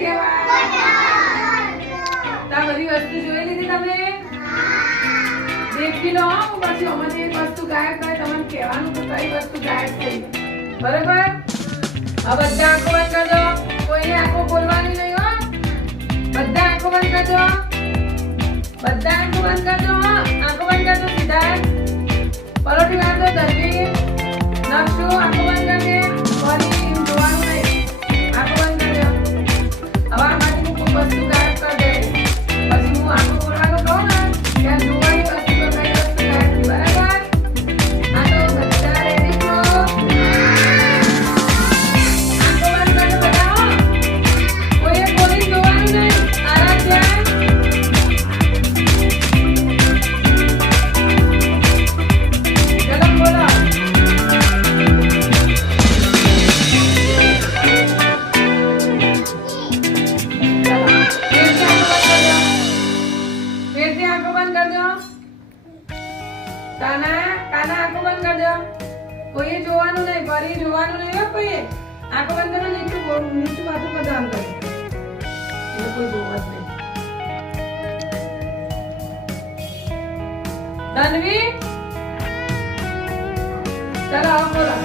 કહેવાય? આ બધી વસ્તુ જોઈ લીધી તમે? દેખી લો પછી અમને એક વસ્તુ ગાયબ થાય તમને કહેવાનું કે કઈ વસ્તુ ગાયબ થઈ બરાબર. આ બધા આંખો બંધ કરજો. કોઈને આંખો ખોલવાની નહીં હો. બધા આંખો બંધ કરજો. બધા આંખો બંધ કરજો. આંખો બંધ કરજો સીધા. પરોઠી વાળો ધરવી નકશો આંખો બંધ કરજે. ફરી જોવાનું નહીં. આંખો બંધ કરજો. હવે આમાંથી હું કોઈ વસ્તુ ગાયબ કરી દે પછી હું આંખો ખોલવાનું કહું ને ત્યાં જોવાની વસ્તુ તો કઈ વસ્તુ ગાયબ થઈ બરાબર. આ તો બધા રેડી છો? આંખો બંધ કરજો બધા હો. કોઈએ ખોલી જોવાનું નહીં. આરામ ધ્યાન. ચલો બોલો. ફેરથી આંખો બંધ કરજો. કાના આંખો બંધ કરજો. કોઈએ જોવાનું નહીં. ફરી જોવાનું નહીં હો કોઈએ. આંખો બંધ કરો. નીચું માથું પર આમ કરો. એટલે કોઈ જોવા જ નહીં. ધનવી ચલો આવો બોલો.